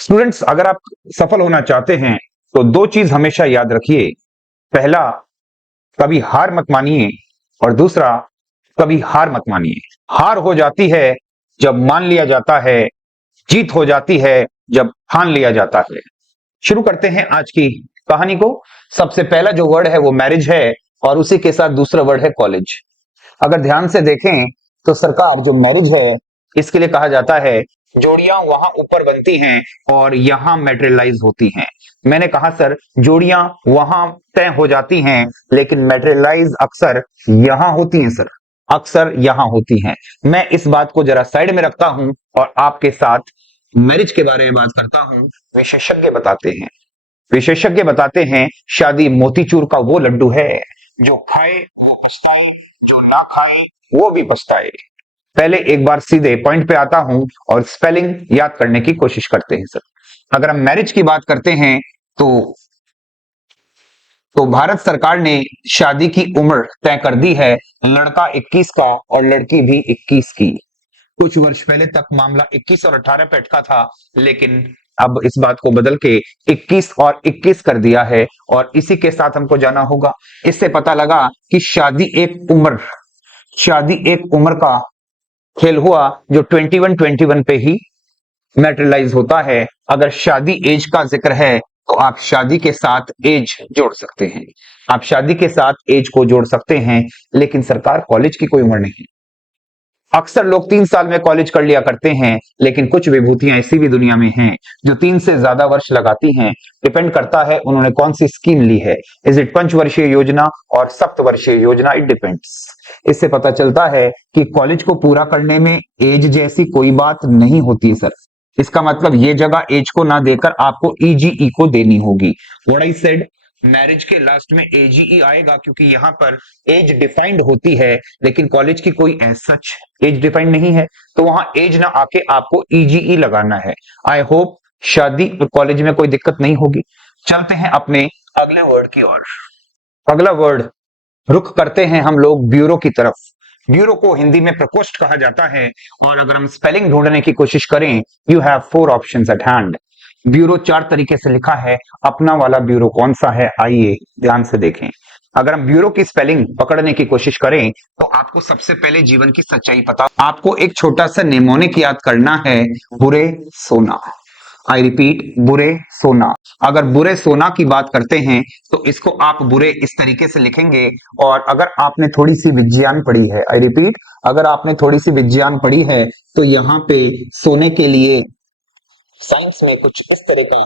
Students, अगर आप सफल होना चाहते हैं तो दो चीज हमेशा याद रखिए। पहला, कभी हार मत मानिए, और दूसरा, कभी हार मत मानिए। हार हो जाती है जब मान लिया जाता है, जीत हो जाती है जब ठान लिया जाता है। शुरू करते हैं आज की कहानी को। सबसे पहला जो वर्ड है वो मैरिज है, और उसी के साथ दूसरा वर्ड है कॉलेज। अगर ध्यान से देखें तो सरकार, जो मैरिज है, इसके लिए कहा जाता है जोड़ियां वहां ऊपर बनती हैं और यहां मेटेरियलाइज होती हैं। मैंने कहा सर, जोड़ियां वहां तय हो जाती हैं लेकिन मेटेरियलाइज अक्सर यहां होती हैं सर, अक्सर यहां होती हैं। मैं इस बात को जरा साइड में रखता हूं और आपके साथ मैरिज के बारे में बात करता हूं। विशेषज्ञ बताते हैं शादी मोतीचूर का वो लड्डू है जो खाए वो पछताए, जो ना खाए वो भी पछताए। पहले एक बार सीधे पॉइंट पे आता हूं और स्पेलिंग याद करने की कोशिश करते हैं सर। अगर हम मैरिज की बात करते हैं तो भारत सरकार ने शादी की उम्र तय कर दी है, लड़का 21 का और लड़की भी 21 की। कुछ वर्ष पहले तक मामला 21 और 18 पे अटका था, लेकिन अब इस बात को बदल के 21 और 21 कर दिया है, और इसी के साथ हमको जाना होगा। इससे पता लगा कि शादी एक उम्र का खेल हुआ जो 21 पे ही मैटेरियलाइज होता है। अगर शादी एज का जिक्र है तो आप शादी के साथ एज जोड़ सकते हैं, आप शादी के साथ एज को जोड़ सकते हैं, लेकिन सरकार, कॉलेज की कोई उम्र नहीं। अक्सर लोग 3 साल में कॉलेज कर लिया करते हैं, लेकिन कुछ विभूतियां ऐसी भी दुनिया में हैं जो 3 से ज्यादा वर्ष लगाती हैं। डिपेंड करता है उन्होंने कौन सी स्कीम ली है। इज इट पंचवर्षीय योजना और सप्तवर्षीय योजना? It depends. इससे पता चलता है कि कॉलेज को पूरा करने में एज जैसी कोई बात नहीं होती सर। इसका मतलब ये जगह एज को ना देकर आपको ईजीई को देनी होगी। व्हाट आई सेड, मैरिज के लास्ट में एजीई आएगा क्योंकि यहां पर एज डिफाइंड होती है, लेकिन कॉलेज की कोई एज सच एज डिफाइंड नहीं है, तो वहां एज ना आके आपको ईजीई लगाना है। आई होप शादी और कॉलेज में कोई दिक्कत नहीं होगी। चलते हैं अपने अगले वर्ड की ओर। अगला वर्ड, रुख करते हैं हम लोग ब्यूरो की तरफ। ब्यूरो को हिंदी में प्रकोष्ठ कहा जाता है, और अगर हम स्पेलिंग ढूंढने की कोशिश करें, you have 4 options eight hand. Bureau 4 तरीके से लिखा है। अपना वाला ब्यूरो कौन सा है, आइए ध्यान से देखें। अगर हम ब्यूरो की स्पेलिंग पकड़ने की कोशिश करें तो आपको सबसे पहले जीवन की सच्चाई पता, आपको एक छोटा सा नेमोनिक याद करना है, बुरे सोना। आई रिपीट, बुरे सोना। अगर बुरे सोना की बात करते हैं तो इसको आप बुरे इस तरीके से लिखेंगे, और अगर आपने थोड़ी सी विज्ञान पढ़ी है, आई रिपीट, अगर आपने थोड़ी सी विज्ञान पढ़ी है तो यहाँ पे सोने के लिए साइंस में कुछ इस तरह का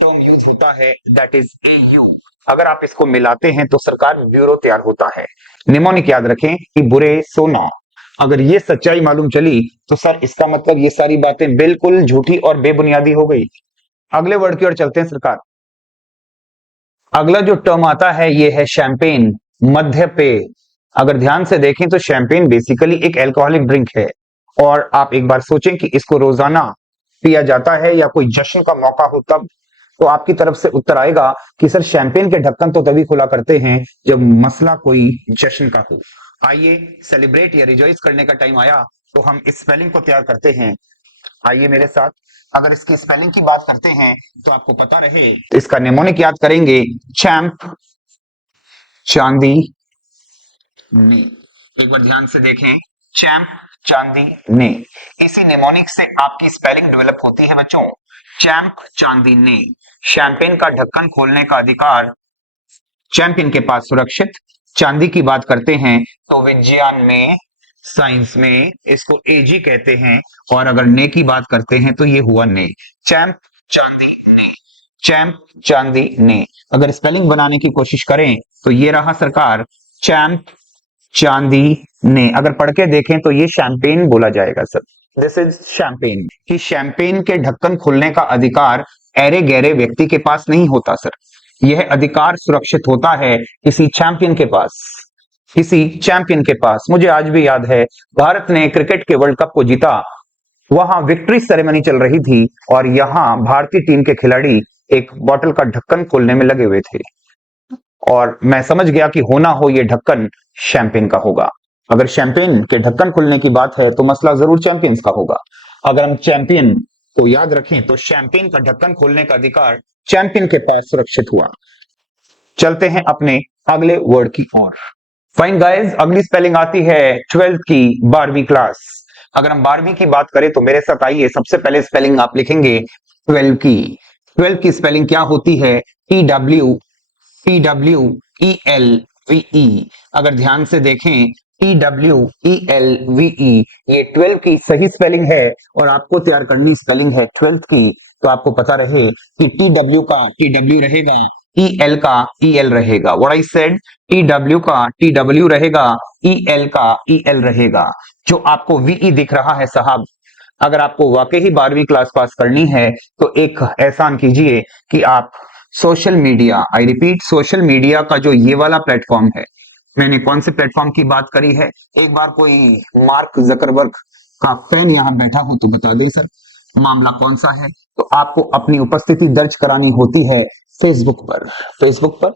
टर्म यूज होता है, दैट इज एयू। अगर आप इसको मिलाते हैं तो सरकार ब्यूरो तैयार होता है। निमोनिक याद रखें कि बुरे सोना। अगर ये सच्चाई मालूम चली तो सर इसका मतलब ये सारी बातें बिल्कुल झूठी और बेबुनियादी हो गई। अगले वर्ड की ओर चलते हैं सरकार। अगला जो टर्म आता है ये है शैंपेन, मध्य पेय। अगर ध्यान से देखें तो शैंपेन बेसिकली एक अल्कोहलिक ड्रिंक है, और आप एक बार सोचें कि इसको रोजाना पिया जाता है या कोई जश्न का मौका हो तब, तो आपकी तरफ से उत्तर आएगा कि सर शैंपेन के ढक्कन तो तभी खुला करते हैं जब मसला कोई जश्न का हो। आइए, सेलिब्रेट या रिजॉइस करने का टाइम आया तो हम इस स्पेलिंग को तैयार करते हैं। आइए मेरे साथ। अगर इसकी स्पेलिंग की बात करते हैं तो आपको पता रहे तो इसका नेमोनिक याद करेंगे, चैंप, चांदी, ने। एक बार ध्यान से देखें, चैंप, चांदी, ने। इसी नेमोनिक से आपकी स्पेलिंग डेवलप होती है बच्चों, चैंप, चांदी, ने। शैंपेन का ढक्कन खोलने का अधिकार चैंपियन के पास सुरक्षित। चांदी की बात करते हैं तो विज्ञान में, साइंस में इसको एजी कहते हैं, और अगर ने की बात करते हैं तो ये हुआ ने। चैंप, चांदी, ने। चैंप, चांदी, ने। अगर स्पेलिंग बनाने की कोशिश करें तो ये रहा सरकार, चैंप, चांदी, ने। अगर पढ़ के देखें तो ये शैंपेन बोला जाएगा सर, दिस इज शैंपेन। कि शैंपेन के ढक्कन खोलने का अधिकार ऐरे गहरे व्यक्ति के पास नहीं होता सर, यह अधिकार सुरक्षित होता है किसी चैंपियन के पास, किसी चैंपियन के पास। मुझे आज भी याद है, भारत ने क्रिकेट के वर्ल्ड कप को जीता, वहां विक्ट्री सेरेमनी चल रही थी, और यहां भारतीय टीम के खिलाड़ी एक बोतल का ढक्कन खोलने में लगे हुए थे, और मैं समझ गया कि होना हो ये ढक्कन शैंपेन का होगा। अगर शैंपेन के ढक्कन खुलने की बात है तो मसला जरूर चैंपियंस का होगा। अगर हम चैंपियन को याद रखें तो शैंपेन का ढक्कन खोलने का अधिकार चैंपियन के पास सुरक्षित हुआ। चलते हैं अपने अगले वर्ड की ओर। फाइन गाइस, अगली स्पेलिंग आती है 12th की 12वीं क्लास। अगर हम 12वीं की बात करें तो मेरे साथ आइए, सबसे पहले स्पेलिंग आप लिखेंगे 12 की। 12 की स्पेलिंग क्या होती है? TWELVE। अगर ध्यान से देखें TWELVE ये 12 की सही स्पेलिंग है और आपको तैयार करनी स्पेलिंग है 12th की, तो आपको पता रहे कि TW का TW रहेगा, EL का EL रहेगा। व्हाट आई सेड, TW का TW रहेगा, EL का EL रहेगा। जो आपको VE दिख रहा है साहब, अगर आपको वाकई ही 12वीं क्लास पास करनी है तो एक एहसान कीजिए कि आप social media, I repeat social media का जो ये वाला प्लेटफॉर्म है, मैंने कौन से प्लेटफॉर्म की बात करी है? एक बार कोई मार्क जकरबर्ग का फैन यहां बैठा हो तो बता दें सर, मामला कौन सा है? तो आपको अपनी उपस्थिति दर्ज करानी होती है फेसबुक पर। फेसबुक पर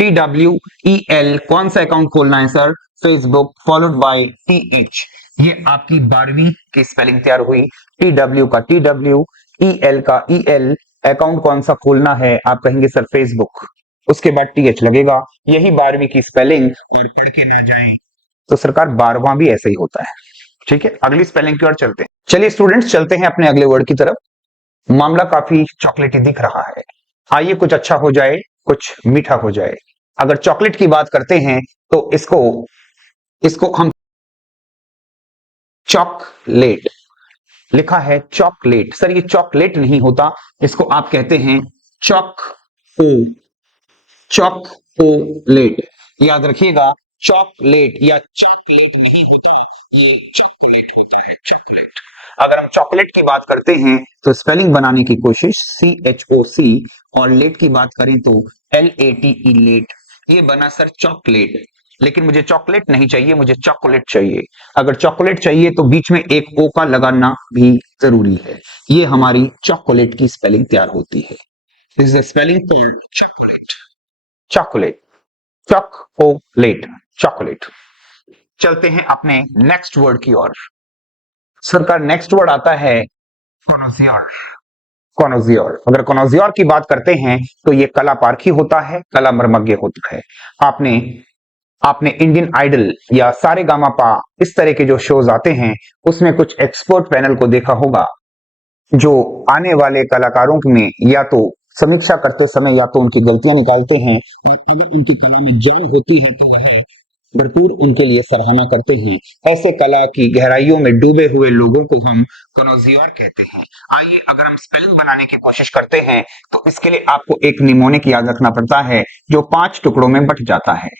TWEL कौन सा अकाउंट खोलना है sir? Facebook followed by TH। ये आपकी 12वीं की स्पेलिंग तैयार हुई। TW का TW, EL का EL, अकाउंट कौन सा खोलना है? आप कहेंगे सर फेसबुक, उसके बाद TH लगेगा। यही 12वीं की स्पेलिंग, और पढ़ के ना जाए तो सरकार 12वां भी ऐसा ही होता है। ठीक है, अगली स्पेलिंग की ओर चलते हैं। चलिए स्टूडेंट्स, चलते हैं अपने अगले वर्ड की तरफ। मामला काफी चॉकलेटी दिख रहा है, आइए कुछ अच्छा हो जाए, कुछ मीठा हो जाए। अगर चॉकलेट की बात करते हैं तो इसको इसको हम चॉकलेट, लिखा है चॉकलेट, सर ये चॉकलेट नहीं होता, इसको आप कहते हैं चॉकलेट। याद रखिएगा, चॉकलेट या चॉकलेट नहीं होता, ये चॉकलेट होता है, चॉकलेट। अगर हम चॉकलेट की बात करते हैं तो स्पेलिंग बनाने की कोशिश CHOC, और लेट की बात करें तो LATE, लेट। ये बना सर चॉकलेट, लेकिन मुझे चॉकलेट नहीं चाहिए, मुझे चॉकलेट चाहिए। अगर चॉकलेट चाहिए तो बीच में एक ओ का लगाना भी जरूरी है। ये हमारी चॉकलेट की स्पेलिंग तैयार होती है। This is spelling called chocolate. Chocolate, chocolate, chocolate. चलते हैं अपने नेक्स्ट वर्ड की ओर। सरकार नेक्स्ट वर्ड आता है कॉनोजियर। कॉनोजियर, अगर कॉनोजियर की बात करते हैं तो ये कला पारखी होता है, कला मर्मज्ञ होता है। आपने आपने इंडियन आइडल या सारे गामापा, इस तरह के जो शोज आते हैं उसमें कुछ एक्सपर्ट पैनल को देखा होगा, जो आने वाले कलाकारों में या तो समीक्षा करते समय या तो उनकी गलतियां निकालते हैं, और अगर उनकी कला में जान होती है तो वह भरपूर उनके लिए सराहना करते हैं। ऐसे कला की गहराइयों में डूबे हुए लोगों को हम कनोजियर कहते हैं। आइए अगर हम स्पेलिंग बनाने की कोशिश करते हैं तो इसके लिए आपको एक निमोनिक याद रखना पड़ता है जो 5 टुकड़ों में बट जाता है,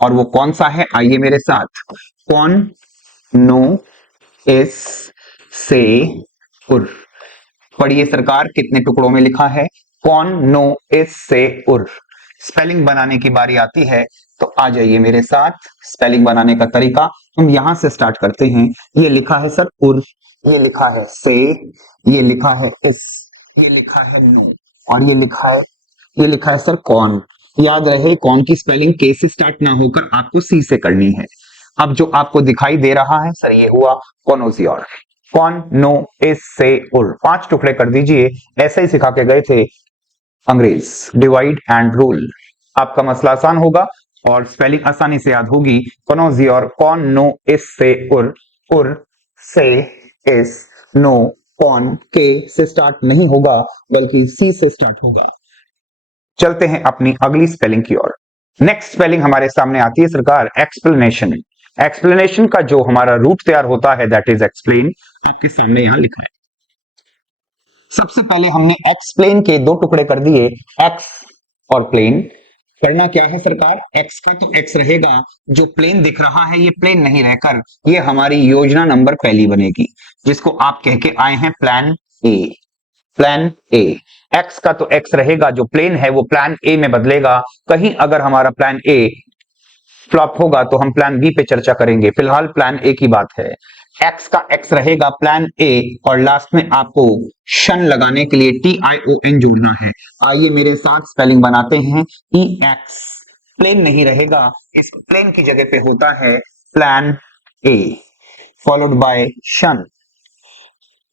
और वो कौन सा है? आइए मेरे साथ, कौन नो इस से उर। पढ़िए सरकार, कितने टुकड़ों में लिखा है? कौन नो इस से उर। स्पेलिंग बनाने की बारी आती है तो आ जाइए मेरे साथ, स्पेलिंग बनाने का तरीका हम यहां से स्टार्ट करते हैं। ये लिखा है सर उर, ये लिखा है से, ये लिखा है इस, ये लिखा है नो, और ये लिखा है सर कौन। याद रहे, कौन की स्पेलिंग के से स्टार्ट ना होकर आपको सी से करनी है। अब जो आपको दिखाई दे रहा है सर, ये हुआ कॉनोजियर। कौन नो इस से उर, 5 टुकड़े कर दीजिए, ऐसे ही सिखा के गए थे अंग्रेज, डिवाइड एंड रूल। आपका मसला आसान होगा और स्पेलिंग आसानी से याद होगी। कॉनोजियर, कौन नो इस से उर से इस, नो, कौन के से स्टार्ट नहीं होगा बल्कि सी से स्टार्ट होगा। चलते हैं अपनी अगली स्पेलिंग की ओर। नेक्स्ट स्पेलिंग हमारे सामने आती है सरकार एक्सप्लेनेशन। एक्सप्लेनेशन का जो हमारा रूट तैयार होता है दैट इज एक्सप्लेन, आपके सामने यहां लिखा है। सबसे पहले हमने एक्सप्लेन के 2 टुकड़े कर दिए, एक्स और प्लेन। करना क्या है सरकार? एक्स का तो एक्स रहेगा, जो प्लेन दिख रहा है ये प्लेन नहीं रहकर ये हमारी योजना नंबर पहली बनेगी, जिसको आप कह के आए हैं plan A. Plan A, x का तो एक्स रहेगा, जो प्लेन है वो प्लान ए में बदलेगा। कहीं अगर हमारा प्लान ए फ्लॉप होगा तो हम प्लान बी पे चर्चा करेंगे, फिलहाल प्लान ए की बात है। एक्स का एक्स रहेगा प्लान ए, और लास्ट में आपको शन लगाने के लिए TION जोड़ना है। आइए मेरे साथ स्पेलिंग बनाते हैं। EX प्लेन नहीं रहेगा, इस प्लेन की जगह पे होता है प्लान ए फॉलोड बाय शन।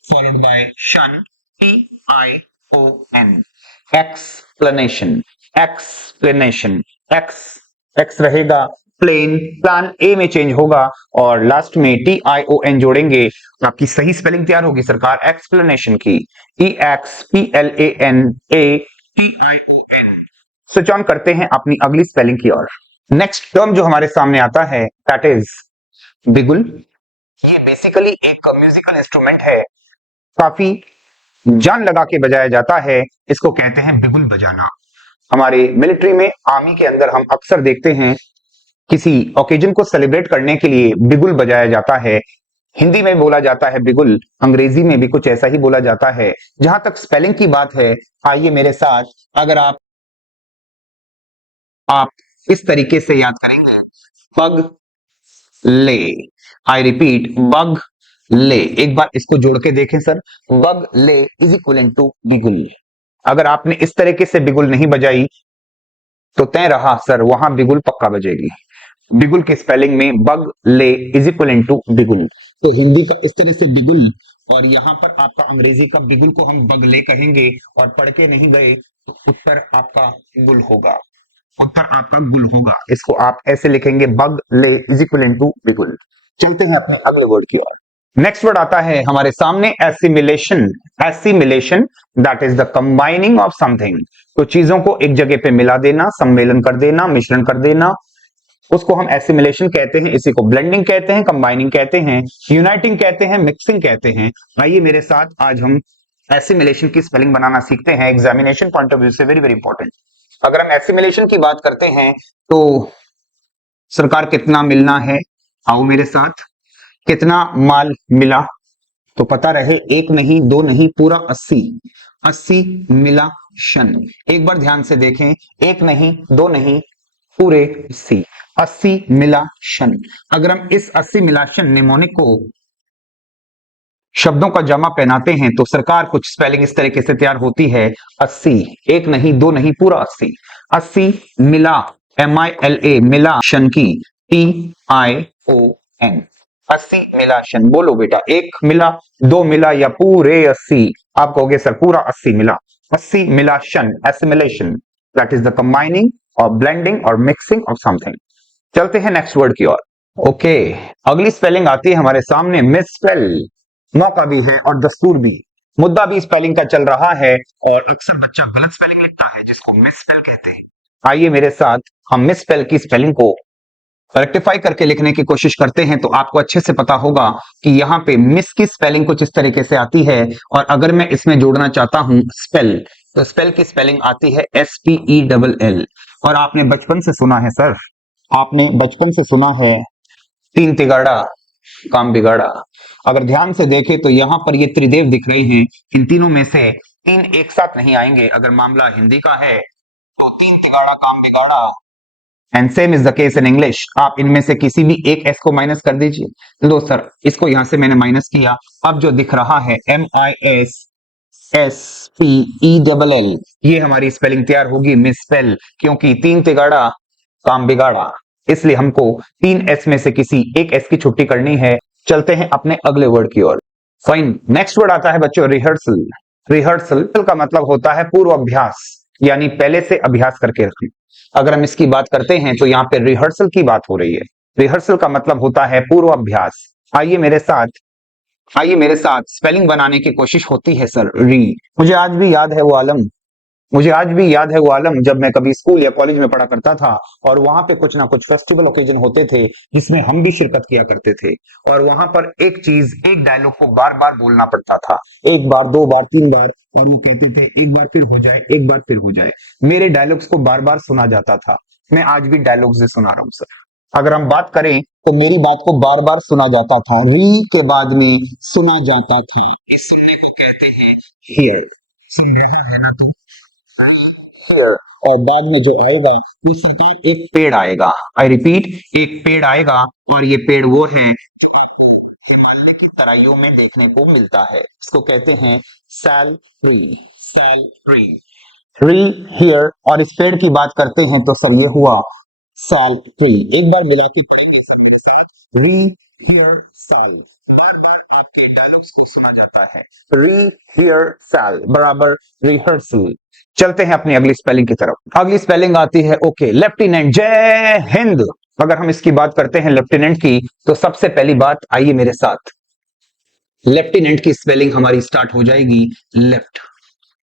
followed by शन, TION, explanation, explanation, x रहेगा, प्लेन, प्लान ए में चेंज होगा और लास्ट में TION जोड़ेंगे, आपकी सही स्पेलिंग तैयार होगी सरकार एक्सप्लेनेशन की, EXPLANATION। स्विच ऑन करते हैं अपनी अगली स्पेलिंग की ओर। नेक्स्ट टर्म जो हमारे सामने आता है दैट इज बिगुल। ये बेसिकली एक म्यूजिकल इंस्ट्रूमेंट है, काफी जान लगा के बजाया जाता है, इसको कहते हैं बिगुल बजाना। हमारे मिलिट्री में, आर्मी के अंदर हम अक्सर देखते हैं किसी ओकेजन को सेलिब्रेट करने के लिए बिगुल बजाया जाता है। हिंदी में बोला जाता है बिगुल, अंग्रेजी में भी कुछ ऐसा ही बोला जाता है। जहां तक स्पेलिंग की बात है, आइए मेरे साथ, अगर आप इस तरीके से याद करेंगे, पग ले, आई रिपीट बग ले, एक बार इसको जोड़ के देखें सर, बग ले इज इक्वल टू बिगुल। अगर आपने इस तरीके से बिगुल नहीं बजाई तो तय रहा सर, वहां बिगुल पक्का बजेगी। बिगुल की स्पेलिंग में बग ले इज इक्वल टू बिगुल। तो हिंदी का इस तरह से बिगुल, और यहां पर आपका अंग्रेजी का बिगुल को हम बगले कहेंगे, और पढ़ के नहीं गए तो उत्तर आपका गुल होगा, उत्तर आपका गुल होगा। इसको आप ऐसे लिखेंगे, बग ले इज इक्वल टू बिगुल। चलते हैं अपने अगले वर्ड की ओर। नेक्स्ट वर्ड आता है हमारे सामने assimilation. Assimilation that is the combining of something, तो चीजों को एक जगह पे मिला देना, सम्मेलन कर देना, मिश्रण कर देना, उसको हम एसिमिलेशन कहते हैं। इसी को ब्लेंडिंग कहते हैं, कंबाइनिंग कहते हैं, यूनाइटिंग कहते हैं, मिक्सिंग कहते हैं। आइए मेरे साथ, आज हम एसिमिलेशन की स्पेलिंग बनाना सीखते हैं, एग्जामिनेशन पॉइंट ऑफ व्यू से वेरी वेरी इंपॉर्टेंट। अगर हम एसिमिलेशन की बात करते हैं तो सरकार कितना मिलना है, आओ मेरे साथ, कितना माल मिला, तो पता रहे, एक नहीं दो नहीं पूरा 80, 80 मिला शन। एक बार ध्यान से देखें, एक नहीं दो नहीं पूरे 80, 80 मिला शन। अगर हम इस 80 मिलाशन निमोनिक को शब्दों का जमा पहनाते हैं तो सरकार कुछ स्पेलिंग इस तरीके से तैयार होती है, 80, एक नहीं दो नहीं पूरा 80, 80 मिला, MILA मिला शन की, TION, 80 मिला शन। बोलो बेटा, एक मिला, दो मिला या पूरे 80? आप कहोगे सर पूरा 80 मिला, 80 मिला शन, assimilation that is the combining और ब्लेंडिंग और मिक्सिंग ऑफ समथिंग। चलते हैं नेक्स्ट वर्ड की ओर। ओके, अगली स्पेलिंग आती है हमारे सामने, मिसस्पेल। मौका भी है और दस्तूर भी, मुद्दा भी स्पेलिंग का चल रहा है और अक्सर बच्चा गलत स्पेलिंग लिखता है जिसको मिसस्पेल कहते हैं। आइए मेरे साथ, हम मिसस्पेल की स्पेलिंग को रेक्टिफाई करके लिखने की कोशिश करते हैं, तो आपको अच्छे से पता होगा कि यहाँ पे मिस की स्पेलिंग कुछ इस तरीके से आती है, और अगर मैं इसमें जोड़ना चाहता हूं स्पेल, तो स्पेल की स्पेलिंग आती है SPELL। और आपने बचपन से सुना है सर, आपने बचपन से सुना है, तीन तिगाड़ा काम बिगाड़ा। अगर ध्यान से देखें तो यहां पर ये त्रिदेव दिख रहे हैं, इन तीनों में से तीन एक साथ नहीं आएंगे। अगर मामला हिंदी का है तो तीन तिगाड़ा काम बिगाड़ा, and same is the case in English. आप इनमें से किसी भी एक एस को माइनस कर दीजिए। लो सर, इसको यहां से मैंने माइनस किया, अब जो दिख रहा है MISSPELL, ये हमारी स्पेलिंग तैयार होगी मिसस्पेल, क्योंकि तीन तिगाड़ा काम बिगाड़ा, इसलिए हमको तीन एस में से किसी एक एस की छुट्टी करनी है। चलते हैं अपने अगले वर्ड की ओर। फाइन, नेक्स्ट वर्ड आता है बच्चों रिहर्सल। रिहर्सल का मतलब होता है पूर्व अभ्यास, यानी पहले से अभ्यास करके रखें। अगर हम इसकी बात करते हैं तो यहाँ पे रिहर्सल की बात हो रही है। रिहर्सल का मतलब होता है पूर्व अभ्यास। आइए मेरे साथ, आइए मेरे साथ, स्पेलिंग बनाने की कोशिश होती है सर, री। मुझे आज भी याद है वो आलम, मुझे आज भी याद है वो आलम, जब मैं कभी स्कूल या कॉलेज में पढ़ा करता था और वहां पे कुछ ना कुछ फेस्टिवल ओकेजन होते थे जिसमें हम भी शिरकत किया करते थे, और वहां पर एक चीज, एक डायलॉग को बार बार बोलना पड़ता था, एक बार दो बार तीन बार, और वो कहते थे एक बार फिर हो जाए, एक बार फिर हो जाए। मेरे डायलॉग्स को बार बार सुना जाता था, मैं आज भी डायलॉग्स से सुना रहा हूं सर। अगर हम बात करें तो मेरी बात को बार बार सुना जाता था, री के बाद में सुना जाता था, इस सुनने को कहते हैं हियर। सुन रहा है ना तुम, हियर। और बाद में जो आएगा उसी के एक पेड़ आएगा, आई रिपीट, एक पेड़ आएगा, और ये पेड़ वो है तराइयों में देखने को मिलता है, इसको कहते हैं सैल ट्री, सैल ट्री। री, हियर, और इस पेड़ की बात करते हैं तो सर ये हुआ साल ट्री। एक बार मिला के री, हियर, साल, के डायलॉग्स को सुना जाता है। रिहर्सल बराबर रिहर्सल। चलते हैं अपनी अगली स्पेलिंग की तरफ। अगली स्पेलिंग आती है ओके लेफ्टिनेंट, जय हिंद। अगर हम इसकी बात करते हैं लेफ्टिनेंट की, तो सबसे पहली बात आइए मेरे साथ, लेफ्टिनेंट की स्पेलिंग हमारी स्टार्ट हो जाएगी लेफ्ट।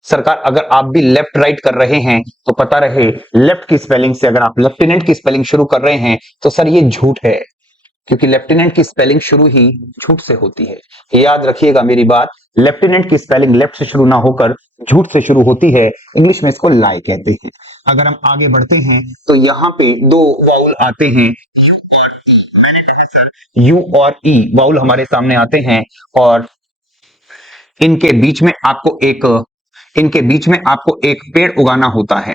सरकार अगर आप भी लेफ्ट राइट कर रहे हैं तो पता रहे लेफ्ट की स्पेलिंग से अगर आप लेफ्टिनेंट की स्पेलिंग शुरू कर रहे हैं तो सर ये झूठ है, क्योंकि लेफ्टिनेंट की स्पेलिंग शुरू ही झूठ से होती है। याद रखिएगा मेरी बात, लेफ्टिनेंट की स्पेलिंग लेफ्ट से शुरू ना होकर झूठ से शुरू होती है। इंग्लिश में इसको लाई कहते हैं। अगर हम आगे बढ़ते हैं तो यहाँ पे दो वाउल आते हैं, यू और ई वाउल हमारे सामने आते हैं, और इनके बीच में आपको एक पेड़ उगाना होता है।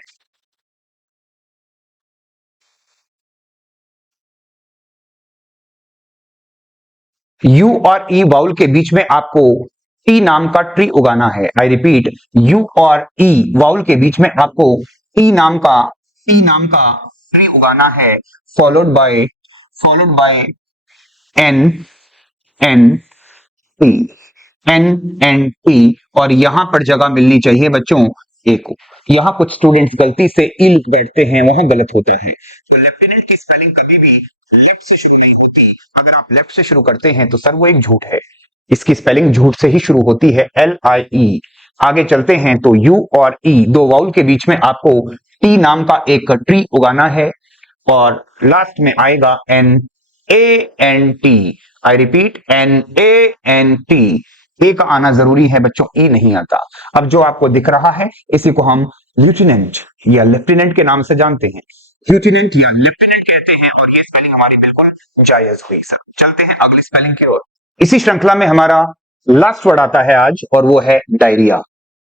यू और ई वाउल के बीच में आपको टी नाम का ट्री उगाना है। आई रिपीट, यू और ई वाउल के बीच में आपको टी नाम का ट्री उगाना है, followed by N N T, N और यहां पर जगह मिलनी चाहिए बच्चों ए को। यहां कुछ स्टूडेंट्स गलती से ई लिख बैठते हैं, वहां गलत होता है। तो लेफ्टिनेंट की स्पेलिंग कभी भी लेफ्ट से शुरू नहीं होती। अगर आप लेफ्ट से शुरू करते हैं तो सर वो एक झूठ है, इसकी स्पेलिंग झूठ से ही शुरू होती है, LIE। आगे चलते हैं तो यू और ई दो वाउल के बीच में आपको टी नाम का एक ट्री उगाना है, और लास्ट में आएगा NANT। I repeat NANT। ए का आना जरूरी है बच्चों, ई नहीं आता। अब जो आपको दिख रहा है इसी को हम लेफ्टिनेंट या लेफ्टिनेंट के नाम से जानते हैं, लेफ्टिनेंट या लेफ्टिनेंट कहते हैं, और ये स्पेलिंग हमारी बिल्कुल जायज हुई। सर चलते हैं अगली स्पेलिंग की ओर। इसी श्रृंखला में हमारा लास्ट वर्ड आता है आज, और वो है डायरिया।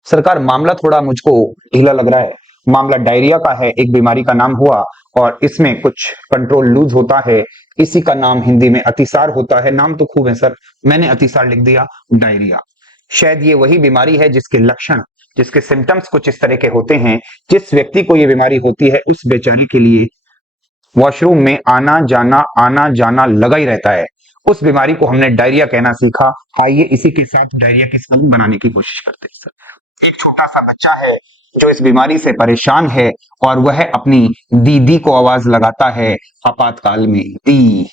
सरकार मामला थोड़ा मुझको ढीला लग रहा है, मामला डायरिया का है, एक बीमारी का नाम हुआ और इसमें कुछ कंट्रोल लूज होता है। इसी का नाम हिंदी में अतिसार होता है। नाम तो खूब है सर, मैंने अतिसार लिख दिया, डायरिया। शायद ये वही बीमारी है जिसके लक्षण, जिसके सिम्टम्स कुछ इस तरह के होते हैं। जिस व्यक्ति को ये बीमारी होती है उस बेचारी के लिए वॉशरूम में आना जाना लगा ही रहता है। उस बीमारी को हमने डायरिया कहना सीखा। आइए इसी के साथ डायरिया की स्पेलिंग बनाने की कोशिश करते हैं। सर एक छोटा सा बच्चा है जो इस बीमारी से परेशान है, और वह अपनी दीदी को आवाज लगाता है आपातकाल में, दी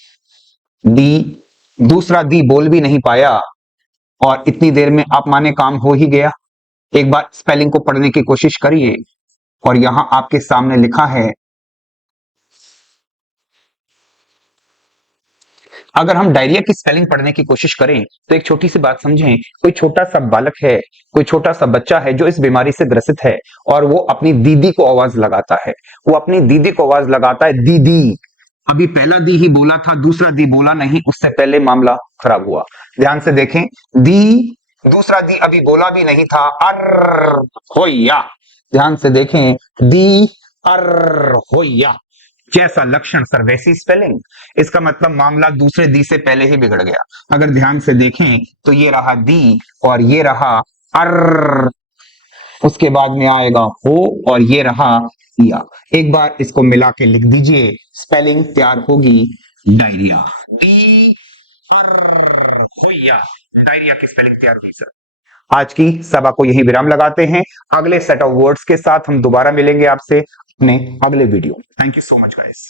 दी। दूसरा दी बोल भी नहीं पाया, और इतनी देर में आप माने काम हो ही गया। एक बार स्पेलिंग को पढ़ने की कोशिश करिए, और यहां आपके सामने लिखा है, अगर हम डायरिया की स्पेलिंग पढ़ने की कोशिश करें तो एक छोटी सी बात समझें। कोई छोटा सा बालक है, कोई छोटा सा बच्चा है जो इस बीमारी से ग्रसित है, और वो अपनी दीदी को आवाज लगाता है। वो अपनी दीदी को आवाज लगाता है, दीदी। अभी पहला दी ही बोला था, दूसरा दी बोला नहीं, उससे पहले मामला खराब हुआ। ध्यान से देखें, दी, दूसरा दी अभी बोला भी नहीं था, अर होया। ध्यान से देखें, दी अर होया। जैसा लक्षण सर वैसी स्पेलिंग। इसका मतलब मामला दूसरे दी से पहले ही बिगड़ गया। अगर ध्यान से देखें तो ये रहा दी और ये रहा अर, उसके बाद में आएगा हो और ये रहा या। एक बार इसको मिला के लिख दीजिए, स्पेलिंग तैयार होगी डायरिया, डी अर होया। डायरिया की स्पेलिंग तैयार हुई सर। आज की सभा को यही विराम लगाते हैं। अगले सेट ऑफ वर्ड्स के साथ हम दोबारा मिलेंगे आपसे अपने अगले video. Thank you so much guys.